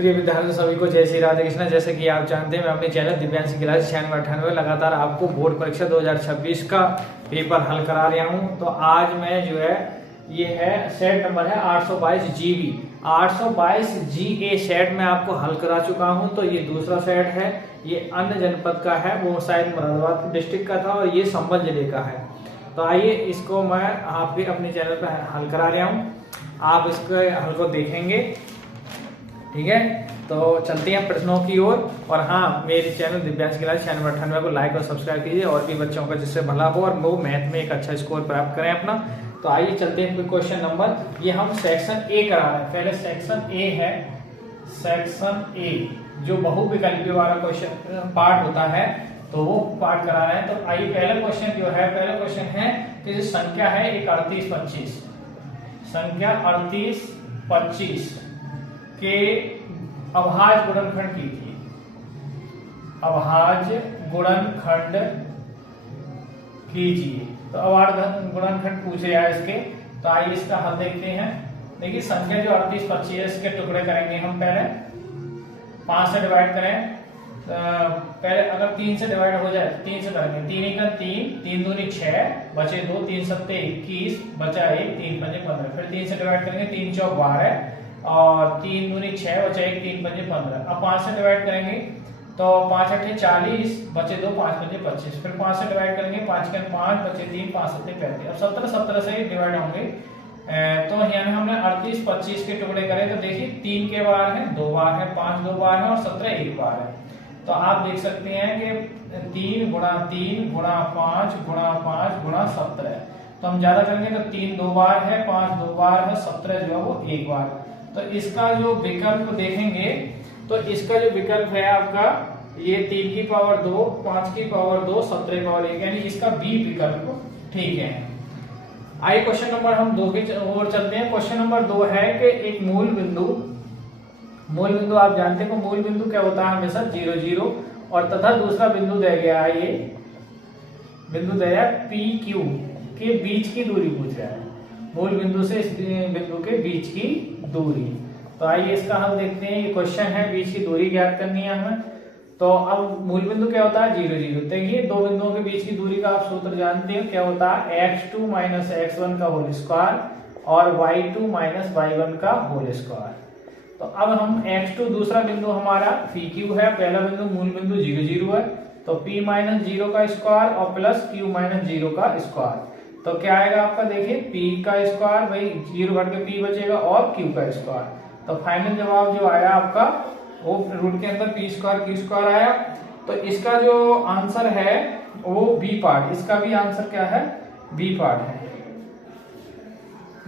प्रिय विद्यार्थियों सभी को जय श्री राधे कृष्णा। जैसे कि आप जानते हैं मैं अपने चैनल दिव्यांश क्लास 9698 लगातार आपको बोर्ड परीक्षा 2026 का पेपर हल करा रहा हूं। तो आज मैं जो है ये है सेट नंबर है 822 GB 822 GA सेट में आपको हल करा चुका हूं। तो ये दूसरा सेट है, ये अन्य जनपद का है, वो शायद मुरादाबाद डिस्ट्रिक्ट का था और ये संभल जिले का है। तो आइए इसको मैं आपके अपने चैनल पर हल करा रहा हूँ, आप इसके हल को देखेंगे, ठीक है। तो चलते हैं प्रश्नों की ओर। और हाँ, मेरे चैनल दिव्यांश क्लास 9698 को लाइक और सब्सक्राइब कीजिए और भी बच्चों का जिससे भला हो और वो मैथ में एक अच्छा स्कोर प्राप्त करें अपना। तो आइए चलते हैं क्वेश्चन नंबर, ये हम सेक्शन ए करा रहे हैं। पहले सेक्शन ए है, सेक्शन ए जो बहुविकल्पी वाला क्वेश्चन पार्ट होता है तो वो पार्ट करा रहे हैं। तो आइए पहला क्वेश्चन जो है, पहला क्वेश्चन है कि जो संख्या है एक 3825, संख्या 3825 के अभाज्य गुणनखंड कीजिए। अभाज्य गुणनखंड कीजिए। तो अभाज्य गुणनखंड पूछे जाए इसके, तो आइए इसका हल देखते हैं। देखिए संख्या जो 3825 है इसके टुकड़े करेंगे हम। पहले 5 से डिवाइड करें, पहले अगर 3 से डिवाइड हो जाए 3 से करेंगे। 3 1 3, 3 दूनी 6, बचे 2, 3 7 21, बचा 1, 3 5 15। फिर 3 से डिवाइड करेंगे, 3 4 12 और 3 दूनी 6, बचा 1, 3 5 15। अब 5 से डिवाइड करेंगे तो 5 8 40, बचे 2, 5 5 25। फिर 5 से डिवाइड करेंगे, 5 के 5, बचे 3, 5 7 35। अब 17 17 से डिवाइड होंगे। तो यानी हमने 38 25 के टुकड़े करे तो देखिए 3 के बार है, 2 बार है, 5 2 बार है और 17 1 बार है। तो आप देख सकते हैं कि 3 गुणा 3 गुणा 5 गुणा 5 गुणा 17। तो हम ज्यादा करेंगे तो 3 2 बार है, 5 2 बार है, 17 जो है वो 1 बार। तो इसका जो विकल्प देखेंगे तो इसका जो विकल्प है आपका ये 3 की पावर 2, 5 की पावर 2, 17 की पावर 1, यानी इसका बी विकल्प ठीक है। आइए क्वेश्चन नंबर हम 2 की ओर चलते हैं। क्वेश्चन नंबर 2 है कि एक मूल बिंदु आप जानते हैं मूल बिंदु क्या होता है, हमेशा 0 0 और तथा दूसरा बिंदु दिया गया है, ये बिंदु दिया पी क्यू के बीच की दूरी पूछ रहा है। मूल बिंदु से इस बिंदु के बीच की दूरी। तो आइए इसका हम देखते हैं। ये क्वेश्चन है, बीच की दूरी ज्ञात करनी है हमें। तो अब मूल बिंदु क्या होता है, 0 0। देखिए दो बिंदुओं के बीच की दूरी का आप सूत्र जानते हो, क्या होता है x2 - x1 का होल स्क्वायर और y2 - y1 का होल स्क्वायर। तो अब हम x2 दूसरा बिंदु हमारा pq है, पहला बिंदु मूल बिंदु 0 0 है, तो p - 0 का स्क्वायर और प्लस q - 0 का स्क्वायर। तो क्या आएगा आपका, देखिए p का स्क्वायर, भाई 0 घट के p बचेगा और q का स्क्वायर। तो फाइनल जवाब जो आया आपका वो रूट के अंदर p स्क्वायर q स्क्वायर आया। तो इसका जो आंसर है वो बी पार्ट, इसका भी आंसर क्या है, बी पार्ट है।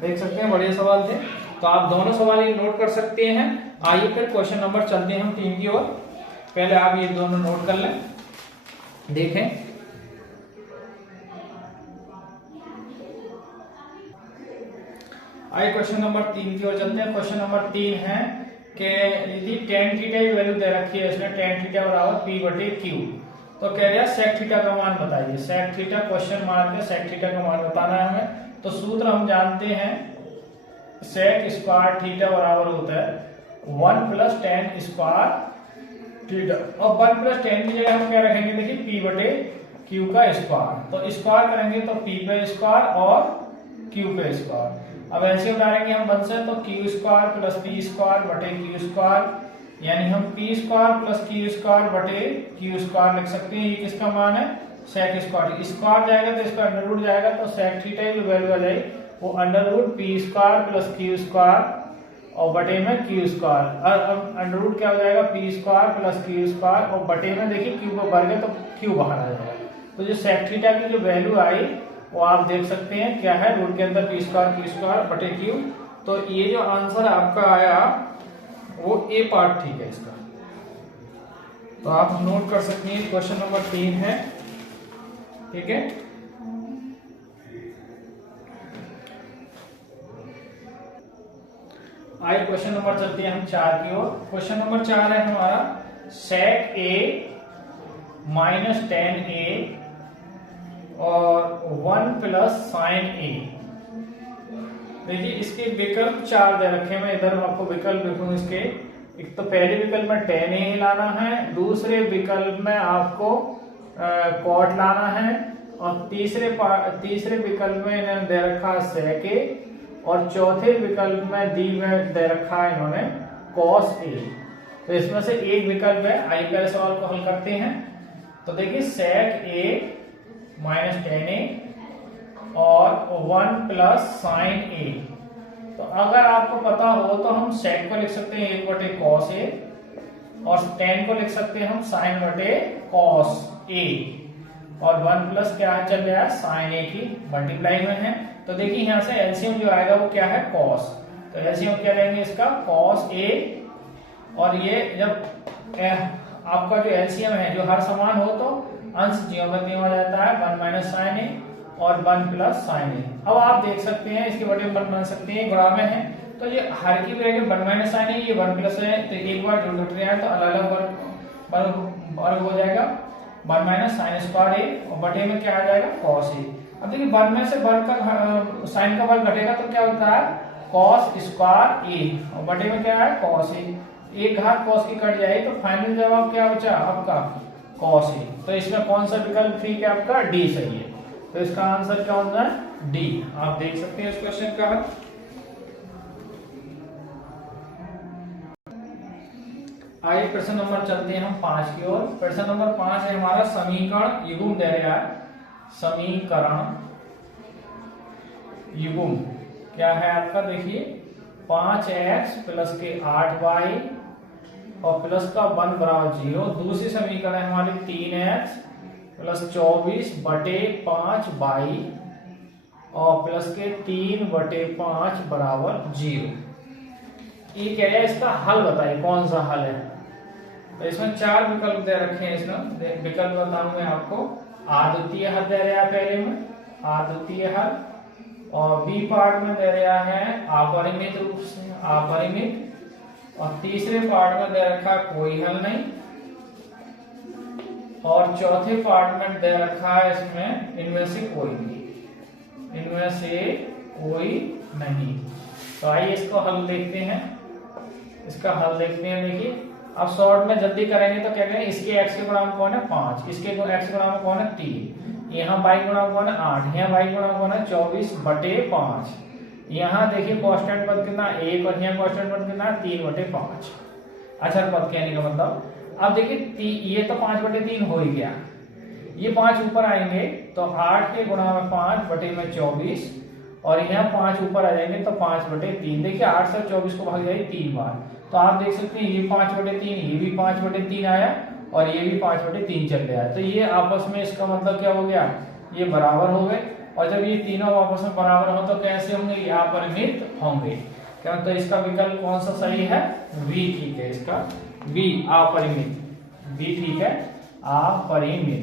देख सकते हैं बढ़िया सवाल थे, तो आप दोनों सवाल ये नोट कर सकते हैं। आइए फिर क्वेश्चन नंबर चलते हैं हम 3 की ओर। पहले आप ये दोनों नोट कर लें, देखें। आइए क्वेश्चन नंबर 3 की ओर चलते हैं। क्वेश्चन नंबर 3 है कि यदि tan थीटा की वैल्यू दे रखी है इसमें, tan थीटा बराबर p/q। तो कह रहा है sec थीटा का मान बताइए। sec थीटा क्वेश्चन मार्क है, sec थीटा का मान बताना है हमें। तो सूत्र हम जानते हैं, sec स्क्वायर थीटा बराबर होता है 1 + tan स्क्वायर थीटा। और 1 + tan की जगह हम क्या रखेंगे, देखिए p/q का स्क्वायर। तो स्क्वायर करेंगे तो p पे स्क्वायर और q पे स्क्वायर। अब ऐसे उतारेंगे हम 1 से, तो q square plus p square बटे q स्क्वायर, यानी हम p square plus q square बटे q स्क्वायर लिख सकते हैं। ये किसका मान है, sec स्क्वायर। स्क्वायर जाएगा तो इसका अंडर रूट जाएगा, तो sec थीटा की वैल्यू आ जाएगी वो under root p square plus q square और बटे में q स्क्वायर। अब अंडर रूट क्या हो जाएगा, p square plus q square और बटे में देखिए q को भर गए तो q बाहर आ जाएगा। तो जो sec थीटा की जो वैल्यू आई वो आप देख सकते हैं क्या है, रूट के अंदर p स्क्वायर q स्क्वायर बटे q। तो ये जो आंसर आपका आया वो ए पार्ट ठीक है इसका। तो आप नोट कर सकते हैं, क्वेश्चन नंबर 3 है, ठीक है। आइए क्वेश्चन नंबर चलते हैं हम 4 की ओर। क्वेश्चन नंबर 4 है हमारा sec a - tan a और 1 + sin a। देखिए इसके विकल्प 4 दे रखे हैं, मैं इधर आपको विकल्प लिखूं इसके। एक तो पहले विकल्प में tan a लाना है, दूसरे विकल्प में आपको cot लाना है, और तीसरे विकल्प में इन्होंने दे रखा sec a, और चौथे विकल्प में दे रखा है इन्होंने cos a। तो इसमें से एक विकल्प है, आइए पहले सवाल को हल करते हैं। तो देखिए sec a minus tan a और 1 प्लस sin a। तो अगर आपको पता हो तो हम sec को लिख सकते हैं 1 बटे cos a, और tan को लिख सकते हैं हम sin बटे cos a, और 1 प्लस क्या चल रहा है sin a की मल्टीप्लाई में है। तो देखिए यहाँ से एलसीएम जो आएगा वो क्या है cos। तो एलसीएम क्या लेंगे इसका cos a, और ये जब आपका जो एलसीएम है जो हर समान हो तो अंश ज्योमेट्री में आ जाता है 1 माइनस साइन ए और 1 प्लस साइन ए। अब आप देख सकते हैं इसके बटे में बन सकते हैं, गुणा में है तो ये हर की वजह 1 माइनस साइन ए, ये 1 प्लस है, तो एक बार जो घट रहा है तो अलग अलग वर्ग हो जाएगा 1 माइनस साइन स्क्वायर ए, और बटे में क्या आ जाएगा cos ए। अब देखिए 1 में से वर्ग का साइन का वर्ग घटेगा तो क्या होता है cos स्क्वायर ए, और बटे में क्या है cos ए। एक घात cos की कट जाएगी तो फाइनल जवाब क्या बचा आपका cos ए। तो इसमें कौन सा विकल्प ठीक है आपका डी सही है। तो इसका आंसर क्या होगा डी। आप देख सकते हैं इस क्वेश्चन का हल। आइए प्रश्न नंबर चलते हैं हम 5 की ओर। प्रश्न नंबर 5 है हमारा समीकरण युग्म दे रहा है। समीकरण युग्म क्या है आपका, देखिए 5x प्लस के 8y और प्लस का 1 बराबर 0। दूसरी समीकरण है हमारी 3x प्लस 24 बटे 5y और प्लस के 3 बटे 5 बराबर 0। ये क्या है, इसका हल बताइए कौन सा हल है। तो इसमें 4 विकल्प दे रखे हैं। इसमें विकल्प बताऊं मैं आपको। आद्वितीय हल दे रहा है पहले में, आद्वितीय हल, और बी पार्ट में दे रहा है अपरिमित रूप से, अपरिमित, और तीसरे पार्ट में दे रखा कोई हल नहीं, और चौथे पार्ट में दे रखा है इसमें इनमें से कोई भी, इनमें से कोई नहीं। तो आइए इसको हल देखते हैं। इसका हल देखते हैं। देखिए अब शॉर्ट में जल्दी करेंगे तो क्या करेंगे, इसके x के गुणांक कौन है 5, इसके x के गुणांक कौन है 3, यहाँ y गुणांक कौन है 8, यहाँ y गुणांक कौन है 24 बटे 5। यहाँ देखिए कांस्टेंट पद कितना 1, और यहाँ कांस्टेंट पद कितना 3 बटे 5। अच्छा पद कहने का मतलब, अब देखिए ये तो 5 बटे 3 हो ही गया, ये 5 ऊपर आएंगे तो 8 के गुणा में 5 बटे में 24, और यहाँ 5 ऊपर आ जाएंगे तो 5 बटे 3। देखिए 8 से 24 को भाग जाएगी 3 बार, तो आप देख सकते हैं ये 5 बटे 3, ये भी 5 बटे 3 आया, और ये भी 5 बटे 3 चल रहा है। तो ये आपस में इसका मतलब क्या हो गया, ये बराबर हो गए। और जब ये तीनों आपस में बराबर हो तो कैसे होंगे, ये अपरिमित होंगे। क्या तो इसका विकल्प कौन सा सही है, बी ठीक है। इसका बी अपरिमित, बी ठीक है अपरिमित,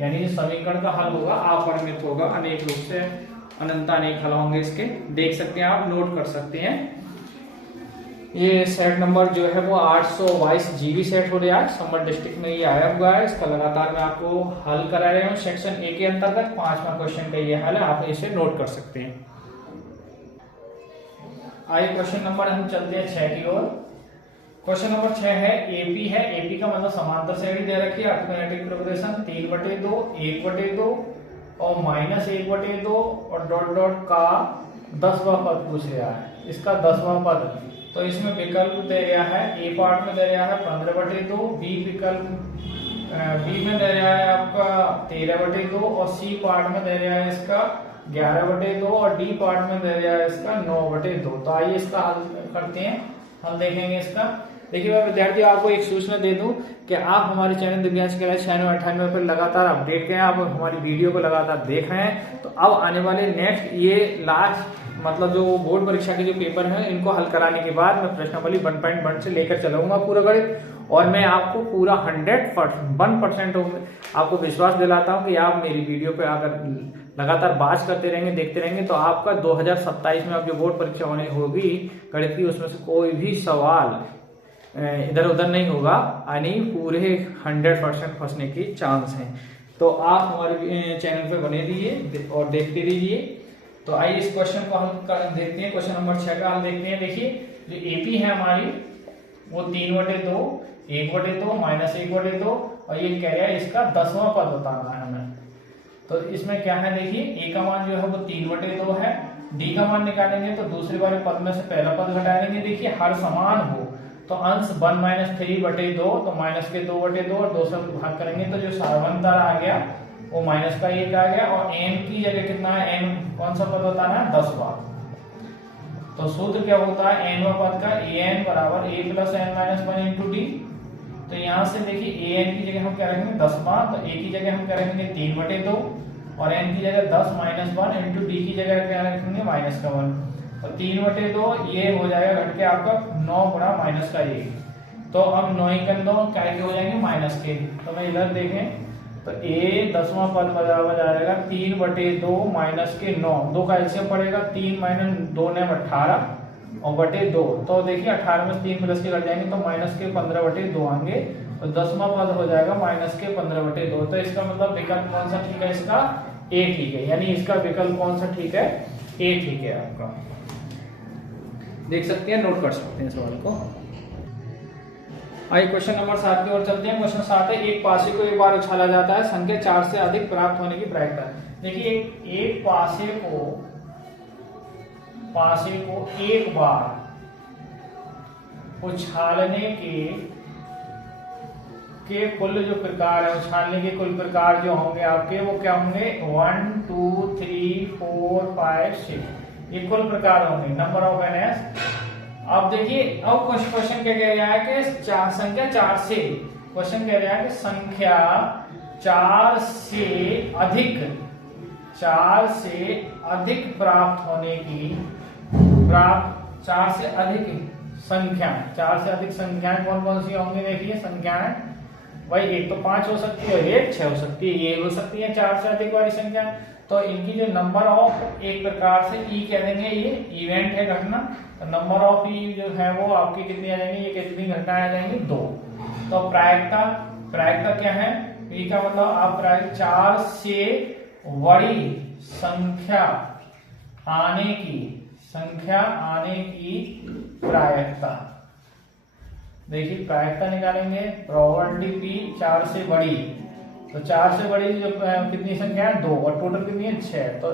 यानी समीकरण का हल होगा अपरिमित होगा, अनेक रूप से अनंत अनेक हल होंगे इसके। देख सकते हैं आप, नोट कर सकते हैं। ये सेट नंबर जो है वो 822 GB सेट हो रहा है, संबल डिस्ट्रिक्ट में ये आया हुआ है। इसका लगातार मैं आपको हल करा रहा हूँ सेक्शन ए के अंतर्गत। 5वां क्वेश्चन का ये हल है, आप इसे नोट कर सकते हैं। आइए क्वेश्चन नंबर हम चलते हैं 6 की ओर। क्वेश्चन नंबर 6 है एपी है। एपी का मतलब समांतर श्रेणी दे रखी है, अर्थमेटिक प्रोग्रेशन 3/2, 1/2 और -1/2 और डॉट डॉट का 10वां पद पूछ रहा है। इसका 10वां पद, तो इसमें विकल्प दे रहा है, ए पार्ट में दे रहा है 15/2, बी विकल्प बी में दे रहा है आपका 13/2, और सी पार्ट में दे रहा है इसका 11/2, और डी पार्ट में दे रहा है इसका 9/2। तो आइए इसका हल करते हैं, हल देखेंगे इसका। देखिए मैं विद्यार्थी आपको एक सूचना दे दूं कि आप हमारे चैनल दिव्यांश के 9698 पर लगातार अपडेट करें, आप हमारी वीडियो को लगातार देख रहे हैं। तो अब आने वाले नेक्स्ट ये लास्ट मतलब जो बोर्ड परीक्षा के जो पेपर हैं इनको हल कराने के बाद मैं प्रश्नावली 1.1 से लेकर चलाऊंगा पूरा गणित, और मैं आपको पूरा 100% आपको विश्वास दिलाता हूं कि आप मेरी वीडियो पे अगर लगातार बात करते रहेंगे, देखते रहेंगे, तो आपका 2027 में अब जो बोर्ड परीक्षा होने होगी गणित की, उसमें से कोई भी सवाल इधर उधर नहीं होगा, यानी पूरे 100% फंसने की चांस है। तो आप हमारे चैनल पे बने रहिए और देखते रहिए। तो आइए इस क्वेश्चन को हम देखते हैं। क्वेश्चन नंबर 6 का हल देखते हैं। देखिए जो एपी है हमारी, वो 3/2, 1/2, -1/2, और ये कह रहा है इसका 10वां पद बताना है हमें। तो इसमें क्या है देखिए, ए का मान जो है वो 3/2 है, डी का मान निकालेंगे तो दूसरे वाले पद में से पहला पद घटा लेंगे। देखिए हर समान हो तो अंश 1 - 3/2, तो माइनस के 2/2 और 2 से भाग करेंगे तो जो सार्वंतर आ गया वो -1 आ गया, और n की जगह कितना है, n कौन सा पद बताना है, 10वां। तो सूत्र क्या होता है nवां पद का, an बराबर a + n - 1 × d। तो यहाँ से देखिए an की जगह हम क्या रखेंगे 10वां, तो a की जगह हम क्या रखेंगे 3/2, और n की जगह 10 - 1 × d की जगह क्या रखेंगे -1। तो 3/2 ये हो जाएगा घट के आपका 9 गुणा -1। तो अब 9 × 9 क्या हो जाएंगे माइनस के। तो मैं इधर देखें तो a 10वां पद बराबर जाएगा 3/2 -9, 2 का एलसीएम पड़ेगा, 3 - 2 = 18 और बटे 2। तो देखिए 18 में 3 प्लस के कट जाएंगे तो -15/2 आएंगे, तो 10वां पद हो जाएगा -15/2। तो इसका मतलब विकल्प कौन सा ठीक है, इसका ए ठीक है, यानी इसका विकल्प कौन सा ठीक है, ए ठीक है आपका। देख सकते हैं, नोट कर सकते हैं सवाल को। आइए क्वेश्चन नंबर 7 की ओर चलते हैं। क्वेश्चन 7 है, एक पासे को एक बार उछाला जाता है, संख्या 4 से अधिक प्राप्त होने की प्रायिकता। देखिए एक पासे को एक बार उछालने के कुल जो प्रकार है, उछालने के कुल प्रकार जो होंगे आपके वो क्या होंगे, 1 2 3 4 5 6, ये कुल प्रकार होंगे, नंबर ऑफ एनएस। अब देखिए अब क्वेश्चन क्या कह रहा है कि संख्या 4 से, क्वेश्चन कह रहा है कि संख्या 4 से अधिक प्राप्त होने की 4 से अधिक संख्याएं कौन कौन सी होंगी। देखिए संख्याएं भाई, एक तो 5 हो सकती है और एक 6 हो सकती है, ये हो सकती है 4 से अधिक वाली संख्या। तो इनकी जो नंबर ऑफ, एक प्रकार से ई कह देंगे, ये इवेंट है, घटना। तो नंबर ऑफ ई जो है वो आपकी कितनी आ जाएंगी, ये कितनी घटनाएं आ जाएंगी, 2। तो प्रायिकता क्या है, ई का मतलब आप 4 से बड़ी संख्या आने की प्रायिकता। देखिए प्रायिकता निकालेंगे, प्रोबेबिलिटी पी 4 से बड़ी, तो 4 से बड़ी जो कितनी संख्या है, 2, और टोटल कितनी है 6। तो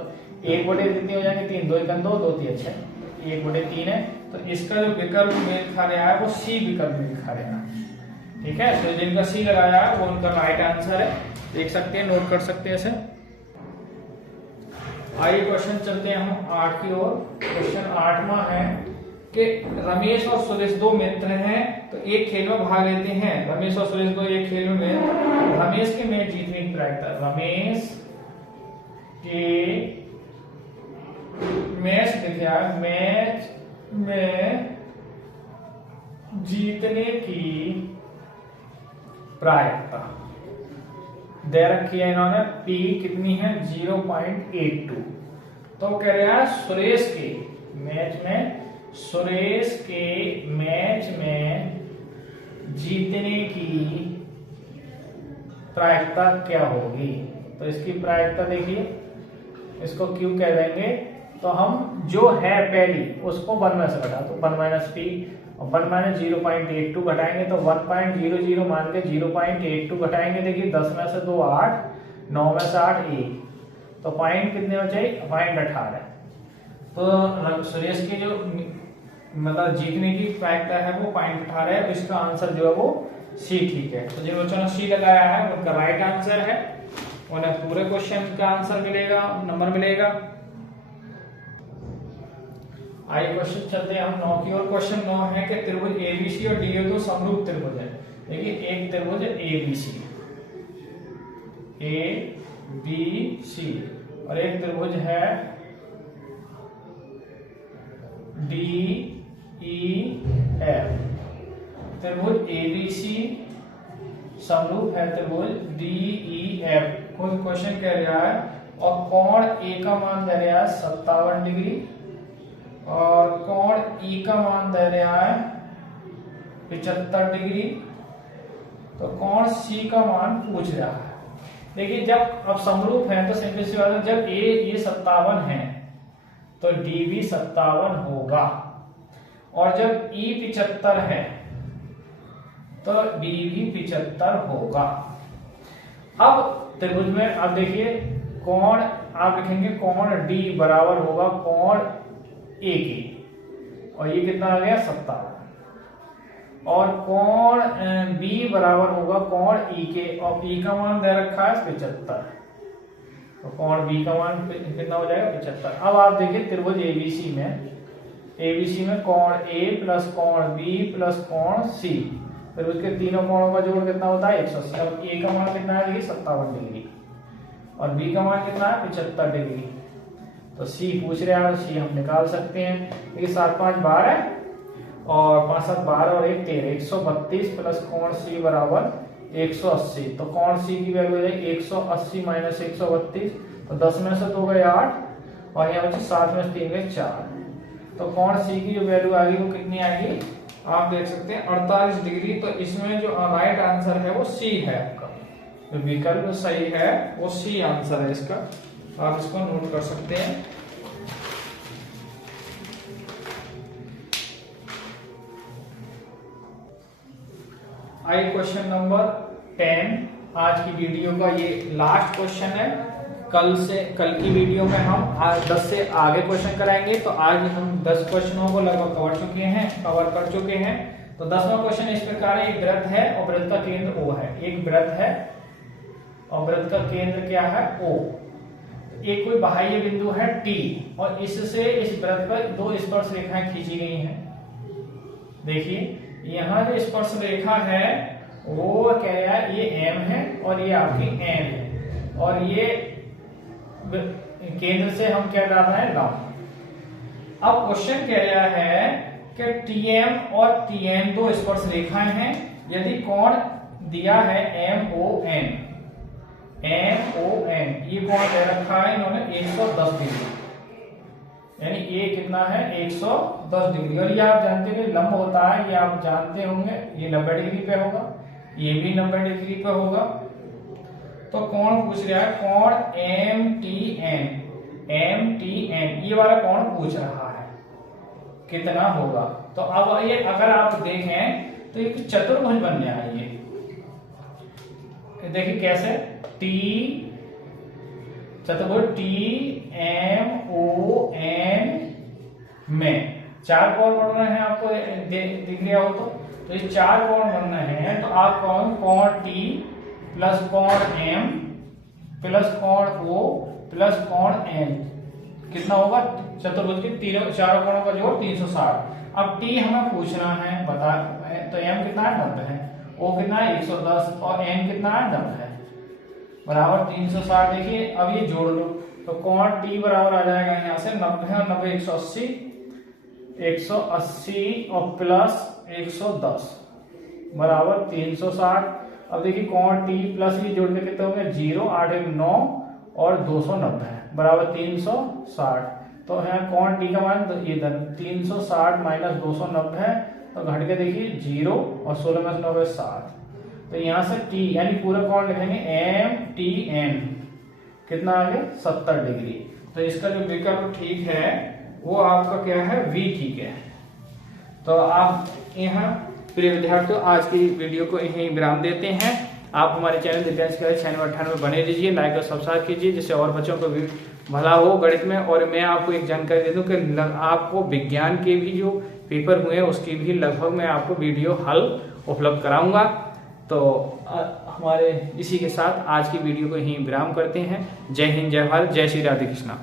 1/3 कितनी हो जाएंगे, 3, 2 × 2, 2 3 6, 1/3 है। तो इसका जो विकल्प मेल खा रहा है वो सी विकल्प मेल खा रहा है, ठीक है। तो जिनका सी लगाया है वो उनका राइट आंसर है, देख सकते हैं, नोट कर सकते हैं इसे। आइए क्वेश्चन चलते हैं हम 8 की ओर। क्वेश्चन 8वां है कि रमेश और सुरेश 2 मित्र हैं, तो एक खेल में भाग लेते हैं। रमेश और सुरेश 2 एक खेल में, रमेश के मैच जीतने की प्रायिकता, रमेश के मैच में जीतने की प्रायिकता दे रखी है इन्होंने, P कितनी है 0.82। तो कह रहा है सुरेश के मैच में जीतने की प्रायिकता क्या होगी। तो इसकी प्रायिकता देखिए, इसको Q कह देंगे। तो हम जो है पहली उसको 1 में से घटा, तो 1 - P और 1 - 0.82 घटाएंगे तो 1.00 मान के 0.82 घटाएंगे। देखिए 10 में से 2 8, 9 में से 8 1, तो पॉइंट कितने हो जाए, 0.18। तो सुरेश की जो मतलब जीतने की प्रायिकता है वो 0.18 है। इसका आंसर जो है वो सी ठीक है। तो जिन बच्चों ने सी लगाया है उनका राइट आंसर है, उन्हें पूरे क्वेश्चन का आंसर मिलेगा, नंबर मिलेगा। आइए क्वेश्चन चलते हैं हम 9 की ओर। क्वेश्चन 9 है कि त्रिभुज एबीसी और डीए तो समरूप त्रिभुज है। देखिए एक त्रिभुज एबीसी और एक त्रिभुज है DEF। त्रिभुज एबीसी समरूप है त्रिभुज DEF। कोई क्वेश्चन कह रहा है और कोण ए का मान दे रहा है 57 डिग्री और कोण ई का मान दे रहा है 75 डिग्री। तो कोण सी का मान पूछ रहा है। देखिए जब अब समरूप है तो सिंपल सी बात है, जब ये 57 है तो डी भी 57 होगा, और जब ई 75 है तो बी भी 75 होगा। अब त्रिभुज में अब देखिए कोण आप लिखेंगे कोण डी बराबर होगा कोण ए के, और ये कितना आ गया 57, और कोण बी बराबर होगा कोण ई के, और ई का मान दे रखा है 75, तो कोण बी का मान कितना हो जाएगा 75। अब आप देखिए त्रिभुज एबीसी में कोण ए प्लस कोण बी प्लस कोण सी, फिर उसके तीनों कोणों का जोड़ कितना होता है 180। अब ए का मान कितना है 57 डिग्री और बी का मान कितना है 75 डिग्री, तो सी पूछ रहे हैं, सी हम निकाल सकते हैं। देखिए 7 5 12 और 5 7 12 और 1 13, 132 प्लस कोण सी बराबर 180, तो कोण सी की वैल्यू हो जाएगी 180 माइनस 132, तो 10 में से 2 गए 8 और यहाँ बचे 7 में से 3 गए 4, तो कोण सी की जो वैल्यू आ गई वो कितनी आएगी आप देख सकते हैं 48 डिग्री। तो इसमें जो राइट आंसर है वो सी है, आपका जो विकल्प सही है वो सी आंसर है इसका, आप इसको नोट कर सकते हैं। आई क्वेश्चन नंबर 10, आज की वीडियो का ये लास्ट क्वेश्चन है। कल की वीडियो में हम 10 से आगे क्वेश्चन कराएंगे, तो आज हम 10 क्वेश्चनों को लगभग कवर कर चुके हैं। तो 10वां क्वेश्चन इस प्रकार है, एक वृत्त है और वृत्त का केंद्र O है, एक वृत्त है और वृत्त का केंद्र क्या है O, एक कोई बाह्य बिंदु है T और इससे इस वृत्त पर 2 स्पर्श रेखाएं खींची गई हैं। देखिए यहाँ जो स्पर्श रेखा है वो कह रहा है ये M है और ये आपकी N है, और ये केंद्र से हम क्या डाल रहे हैं लंब। अब क्वेश्चन कह रहा है कि TM और TN 2 स्पर्श रेखाएं हैं, यदि कोण दिया है MON, ये कोण दे रखा है इन्होंने 110 डिग्री, यानी ये कितना है 110 डिग्री, और ये आप जानते हैं लंब होता है, ये आप जानते होंगे, ये 90 डिग्री पे होगा, ये भी 90 डिग्री पे होगा। तो कोण पूछ रहा है कोण MTN, ये वाला कोण पूछ रहा है कितना होगा। तो अब ये अगर आप देखें तो एक चतुर्भुज बन जाए, ये देखिए कैसे चतुर्भुज TMON में 4 कोण बन रहे हैं, आपको दिख गया हो तो ये 4 कोण बन रहे हैं, तो आप कोण T प्लस कोण M प्लस कोण O प्लस कोण N कितना होगा, चतुर्भुज के चारों कोणों का जोड़ 360। अब T हमें पूछना है बता, तो M कितना है 90 है, O कितना है 110 और N कितना है 90 है, बराबर 360। देखिए अब ये जोड़ लो, तो कोण T बराबर आ जाएगा यहाँ से 90 है और 90 180 और प्लस 110 बराबर 360। अब देखिए कोण T प्लस ये जोड़ के कितने होंगे 0 8 1 9 और 290 बराबर 360। तो है कोण T का मान तो ये 360 माइनस 290 है, तो घट के देखिए 0 और 16 में 9 7, तो यहाँ से T यानी पूरा कोण लिखेंगे MTN कितना आ गया 70 डिग्री। तो इसका जो विकल्प ठीक है वो आपका क्या है V ठीक है। तो आप यहाँ प्रिय विद्यार्थियों आज की वीडियो को यहीं विराम देते हैं। आप हमारे चैनल दिव्यांश के चैनल 98 में बने रहिए, लाइक और सब्सक्राइब कीजिए जिससे और बच्चों को भी भला हो गणित में। और मैं आपको एक जानकारी दे दूं कि आपको विज्ञान के भी जो पेपर हुए उसकी भी लगभग मैं आपको वीडियो हल उपलब्ध कराऊंगा। तो हमारे इसी के साथ आज की वीडियो को यहीं विराम करते हैं। जय हिंद, जय भारत, जय श्री राधे कृष्णा।